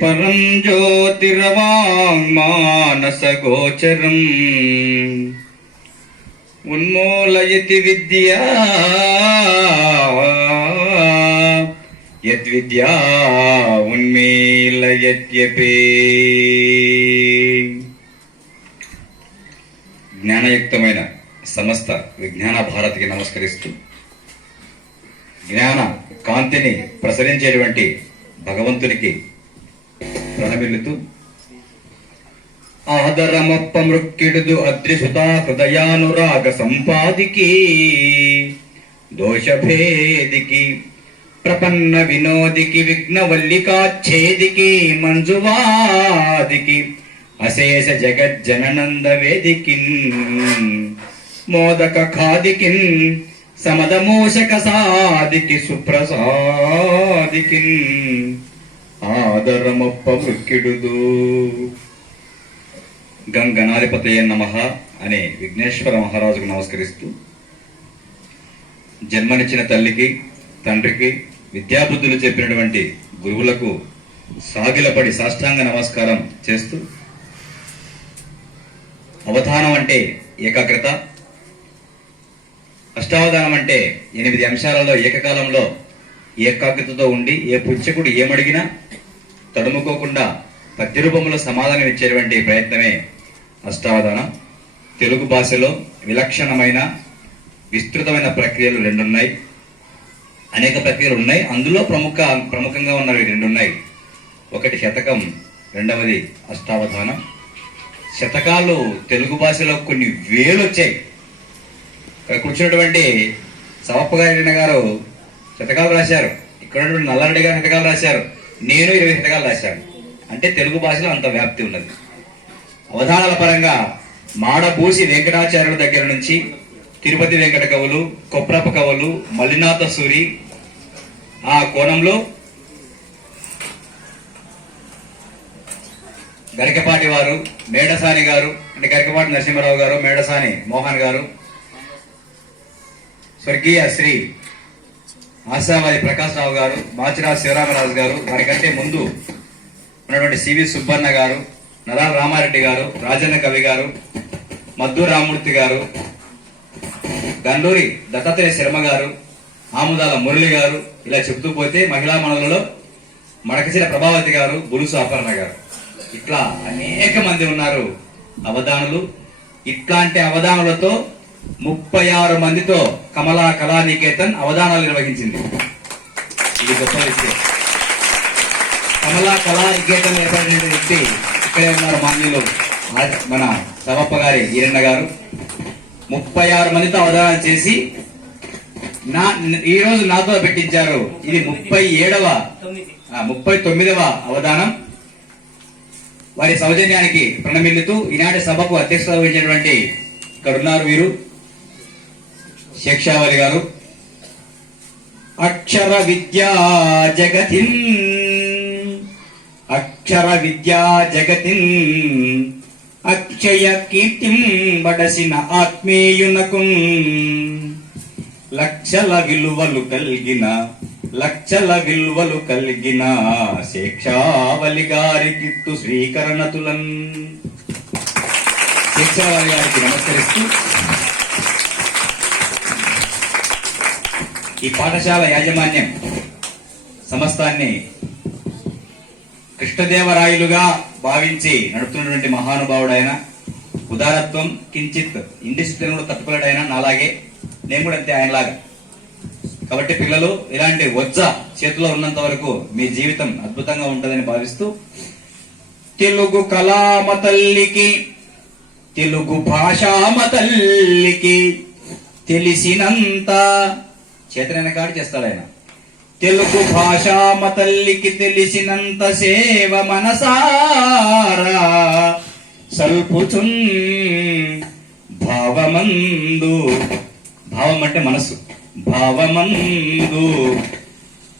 పరం జ్యోతిర్వాంగ్మానసగోచరం ఉన్మూలయతి విద్యా యద్విద్యా ఉన్మీలయత్యపి. జ్ఞానయుక్తమైన సమస్త విజ్ఞాన భారతికి నమస్కరిస్తూ, జ్ఞాన కాంతిని ప్రసరించేటువంటి భగవంతునికి ప్రణమిల్లుతూ, ఆదరమప్ప మృక్కిడుదు అద్రిసుతా హృదయానురాగ సంపాదికి దోషభేదికి ప్రపన్న వినోదికి విఘ్నవల్లికాచ్ఛేదికి మంజువాదికి అశేష జగజ్జననంద వేదికిన్ మోదక ఖాదికిన్ సమదమోషక సాదికి సుప్రసాదికిన్ ఆదరమప్ప మృక్కిడుదు. గంగనాధిపతయ నమః అనే విఘ్నేశ్వర మహారాజుకు నమస్కరిస్తూ, జన్మనిచ్చిన తల్లికి తండ్రికి విద్యాబుద్ధులు చెప్పినటువంటి గురువులకు సాగిలపడి సాష్టాంగ నమస్కారం చేస్తూ, అవధానం అంటే ఏకాగ్రత, అష్టావధానం అంటే 8 అంశాలలో ఏకకాలంలో ఏకాగ్రతతో ఉండి ఏ పుచ్చకుడు ఏమడిగినా తడుముకోకుండా పద్య రూపంలో సమాధానం ఇచ్చేటువంటి ప్రయత్నమే అష్టావధానం. తెలుగు భాషలో విలక్షణమైన విస్తృతమైన ప్రక్రియలు 2 ఉన్నాయి. అనేక ప్రక్రియలు ఉన్నాయి, అందులో ప్రముఖంగా ఉన్నవి 2 ఉన్నాయి. ఒకటి శతకం, రెండవది అష్టావధానం. శతకాలు తెలుగు భాషలో కొన్ని వేలు వచ్చాయి. ఇక్కడ కూర్చున్నటువంటి సవప్ప గారు శతకాలు రాశారు, ఇక్కడ ఉన్నటువంటి నల్లారెడ్డి గారు శతకాలు రాశారు, నేను 20 శతకాలు రాశాను. అంటే తెలుగు భాషలో అంత వ్యాప్తి ఉన్నది. అవధానాల పరంగా మాడబూసి వెంకటాచార్యుల దగ్గర నుంచి తిరుపతి వెంకట కవులు, కొప్రప కవులు, మల్లినాథ సూరి, ఆ కోణంలో గరికపాటి వారు, మేడసాని గారు అంటే గరికపాటి నరసింహారావు గారు, మేడసాని మోహన్ గారు, స్వర్గీయ శ్రీ ఆశావాది ప్రకాశ్ రావు గారు, మాచిరాజు శివరామరాజు గారు, వారికంటే ముందు ఉన్నటువంటి సివి సుబ్బన్న గారు, నరాల రామారెడ్డి గారు, రాజన్న కవి గారు, మద్దు రామూర్తి గారు, గండూరి దత్తాత్రేయ శర్మ గారు, ఆముదాల మురళి గారు, ఇలా చెప్తూ పోతే మహిళా మనులలో మడకశిల ప్రభావతి గారు, బులుసు అపర్ణ గారు, ఇట్లా అనేక మంది ఉన్నారు అవధానులు. ఇట్లాంటి అవధానులతో 36 మందితో కమలా కళానికేతన్ అవధానాలు నిర్వహించింది. ఇది గొప్ప విషయం. కమలా కళానికేతన్ ఏర్పడిన వ్యక్తి ఇక్కడే ఉన్నారు మాన్యులు, మన సవప్ప గారి ఈరన్న గారు. 36 మందితో అవధానం చేసి ఈ రోజు నాతో పెట్టించారు. ఇది 39వ అవధానం. వారి సౌజన్యానికి ప్రణమిల్లుతూ ఈనాటి సభకు అధ్యక్షత వహించినటువంటి ఇక్కడ ఉన్నారు వీరు, శేక్షావళి గారు. అక్షర విద్యా జగతిన్ అక్షయ కీర్తిం బడసిన ఆత్మీయునకున్ లక్షల విలువలు కలిగిన శేక్షావళి గారి కిట్టు స్వీకరణతులన్. శేక్షావళి గారికి నమస్కరిస్తూ, ఈ పాఠశాల యాజమాన్యం సమస్తాన్ని కృష్ణదేవరాయలుగా భావించి నడుపుతున్నటువంటి మహానుభావుడు ఆయన. ఉదారత్వం కించిత్ ఇండిసిప్లిన్ కూడా తట్టుకోలేడు నాలాగే, నేను కూడా అంతే ఆయనలాగా. కాబట్టి పిల్లలు ఇలాంటి వజ్జ చేతిలో ఉన్నంత వరకు మీ జీవితం అద్భుతంగా ఉంటుందని భావిస్తూ, తెలుగు కళామ తల్లికి, తెలుగు భాషామ తల్లికి తెలిసినంత చేతనైన కాడి చేస్తాడు ఆయన. తెలుగు భాషామ తల్లికి తెలిసినంత సేవ మనసారా సల్పుచున్ భావమందు. భావం అంటే మనసు, భావమందు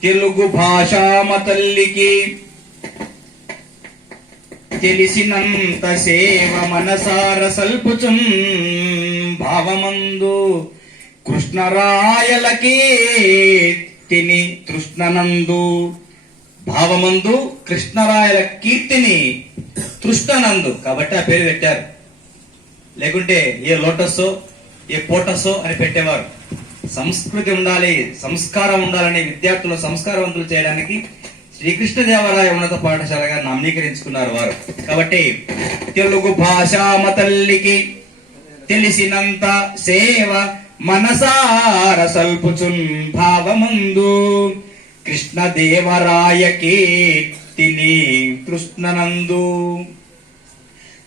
తెలుగు భాషామ తల్లికి తెలిసినంత సేవ మనసార సల్పుచున్ భావమందు కృష్ణరాయలకి తిని తృష్ణనందు భావమందు కృష్ణరాయల కీర్తిని తృష్ణనందు, కాబట్టి ఆ పేరు పెట్టారు. లేకుంటే ఏ లోటస్సో ఏ పోటస్సో అని పెట్టేవారు. సంస్కృతి ఉండాలి, సంస్కారం ఉండాలని విద్యార్థులు సంస్కారవంతులు చేయడానికి శ్రీకృష్ణదేవరాయ ఉన్నత పాఠశాలగా నామీకరించుకున్నారు వారు. కాబట్టి తెలుగు భాషామ తల్లికి తెలిసినంత సేవ మనసార సల్పుచున్ భావమందు కృష్ణదేవరాయకి తిని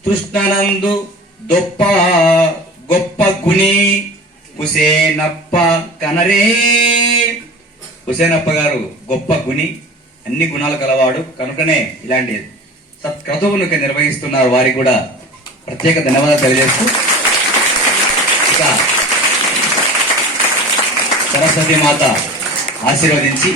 తృష్ణనందు దొప్ప గొప్ప గుని హుసేనప్ప కనరే. హుసేనప్ప గారు గొప్ప గుని, అన్ని గుణాలు కలవాడు. కనుకనే ఇలాంటి సత్క్రతువును నిర్వహిస్తున్నారు. వారికి కూడా ప్రత్యేక ధన్యవాదాలు తెలియజేస్తూ, ఇక సరస్వతి మాత ఆశీర్వదించి